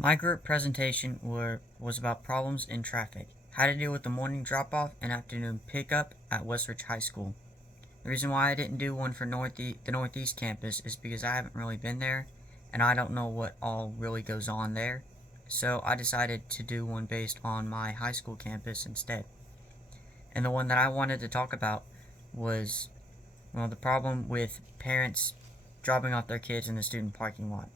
My group presentation was about problems in traffic, how to deal with the morning drop-off and afternoon pickup at Westridge High School. The reason why I didn't do one for the Northeast campus is because I haven't really been there, and I don't know what all really goes on there. So I decided to do one based on my high school campus instead. And the one that I wanted to talk about was, the problem with parents dropping off their kids in the student parking lot.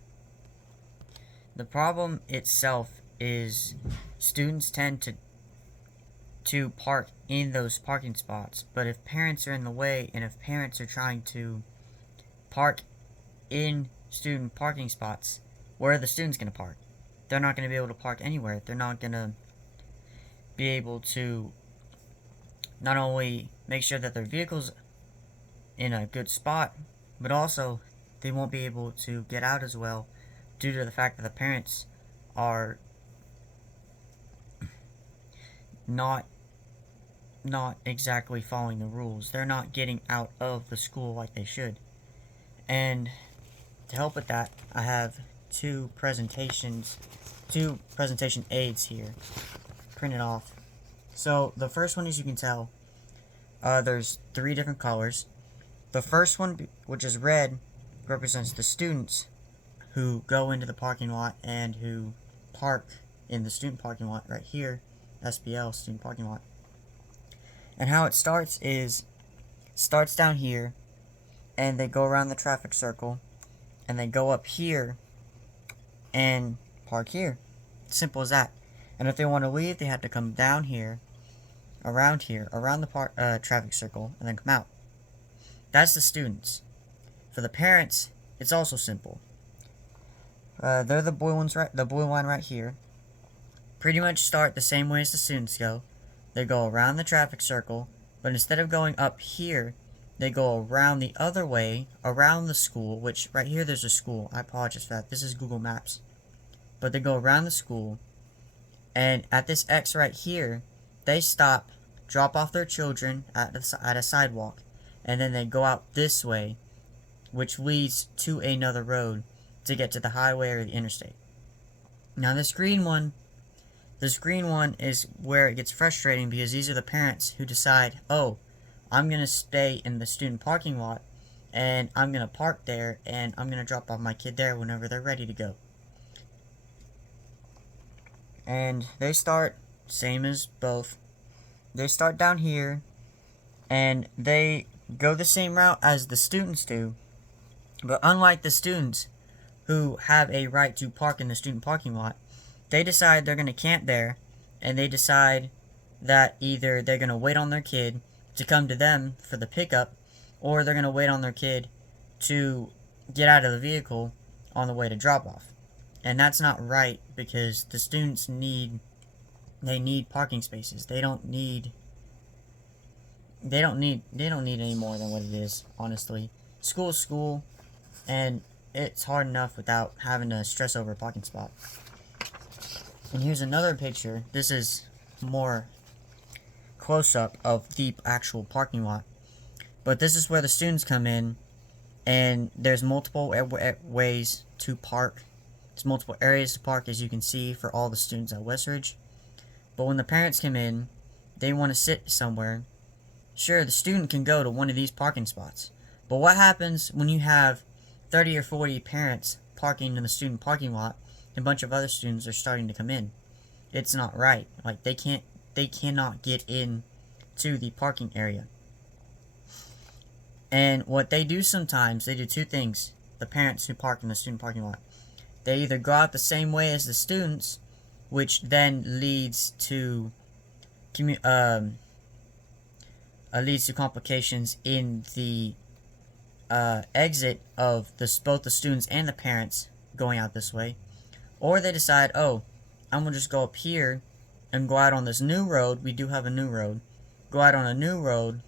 The problem itself is students tend to park in those parking spots, but if parents are in the way and if parents are trying to park in student parking spots, where are the students going to park? They're not going to be able to park anywhere. They're not going to be able to not only make sure that their vehicle's in a good spot, but also they won't be able to get out as well due to the fact that the parents are not exactly following the rules. They're not getting out of the school like they should. And to help with that, I have two presentation aids here printed off. So the first one, as you can tell, there's three different colors. The first one, which is red, represents the students who go into the parking lot and who park in the student parking lot right here, SPL, student parking lot. And how it starts down here, and they go around the traffic circle, and they go up here and park here. Simple as that. And if they want to leave, they have to come down here, around the traffic circle, and then come out. That's the students. For the parents, it's also simple. They're the blue ones, the blue line right here. Pretty much start the same way as the students go. They go around the traffic circle, but instead of going up here, they go around the other way, around the school, which right here there's a school. I apologize for that. This is Google Maps. But they go around the school, and at this X right here, they stop, drop off their children at a sidewalk, and then they go out this way, which leads to another road to get to the highway or the interstate. Now this green one is where it gets frustrating, because these are the parents who decide, oh, I'm going to stay in the student parking lot, and I'm going to park there, and I'm going to drop off my kid there whenever they're ready to go. And they start, same as both, they start down here, and they go the same route as the students do, but unlike the students who have a right to park in the student parking lot, they decide they're going to camp there, and they decide that either they're going to wait on their kid to come to them for the pickup, or they're going to wait on their kid to get out of the vehicle on the way to drop off. And that's not right, because the students need parking spaces. They don't need any more than what it is, honestly. School's school, and it's hard enough without having to stress over a parking spot. And here's another picture. This is more close-up of the actual parking lot. But this is where the students come in, and there's multiple ways to park. There's multiple areas to park, as you can see, for all the students at Westridge. But when the parents come in, they want to sit somewhere. Sure, the student can go to one of these parking spots. But what happens when you have 30 or 40 parents parking in the student parking lot, and a bunch of other students are starting to come in? It's not right. Like, they cannot get in to the parking area. And what they do sometimes, they do two things. The parents who park in the student parking lot, they either go out the same way as the students, which then leads to complications in the exit of both the students and the parents going out this way. Or they decide, oh, I'm going to just go up here and go out on this new road. We do have a new road. Go out on a new road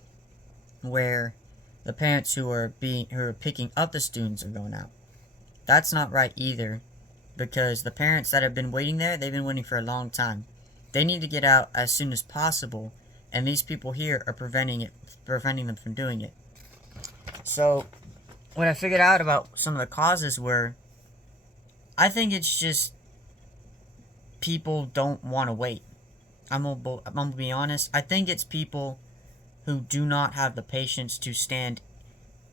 where the parents who are picking up the students are going out. That's not right either, because the parents that have been waiting there, they've been waiting for a long time. They need to get out as soon as possible, and these people here are preventing them from doing it. So, what I figured out about some of the causes were, I think it's just people don't want to wait. I'm gonna be honest. I think it's people who do not have the patience to stand,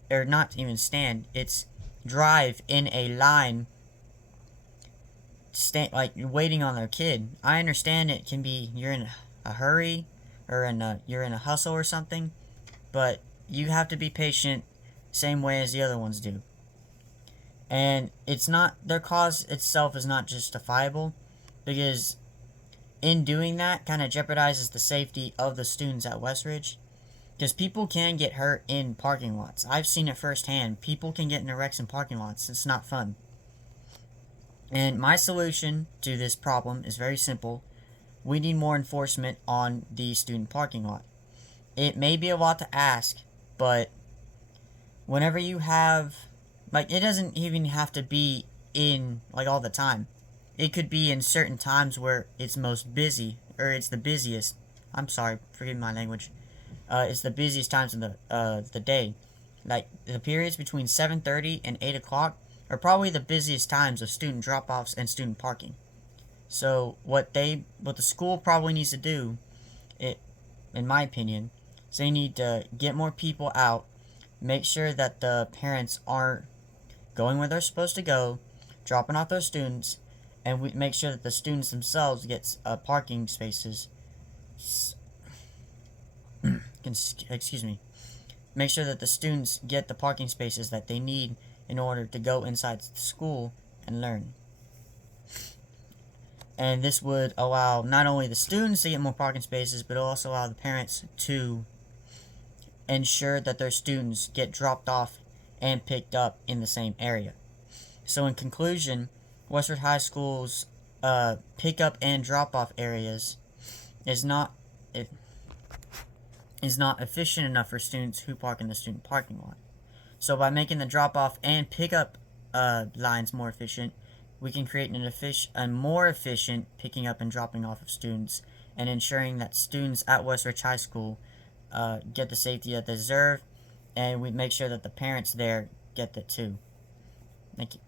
or not even stand. It's drive in a line, stand like you're waiting on their kid. I understand it can be you're in a hurry or you're in a hustle or something, but you have to be patient, same way as the other ones do. And it's not their cause itself is not justifiable, because in doing that kind of jeopardizes the safety of the students at Westridge, because people can get hurt in parking lots. I've seen it firsthand. People can get in wrecks in parking lots. It's not fun. And my solution to this problem is very simple. We need more enforcement on the student parking lot. It may be a lot to ask, but whenever you have, like, it doesn't even have to be in, like, all the time. It could be in certain times where it's most busy, or it's the busiest. I'm sorry, forgive my language. It's the busiest times of the day. Like, the periods between 7:30 and 8 o'clock are probably the busiest times of student drop-offs and student parking. So, what the school probably needs to do, in my opinion, is they need to get more people out, make sure that the parents aren't going where they're supposed to go, dropping off those students, and we make sure that the students themselves get parking spaces. Excuse me. Make sure that the students get the parking spaces that they need in order to go inside the school and learn. And this would allow not only the students to get more parking spaces, but also allow the parents to ensure that their students get dropped off and picked up in the same area. So in conclusion, Westridge High School's pickup and drop-off areas is not efficient enough for students who park in the student parking lot. So by making the drop-off and pickup lines more efficient, we can create a more efficient picking up and dropping off of students, and ensuring that students at Westridge High School get the safety that they deserve, and we make sure that the parents there get that too. Thank you.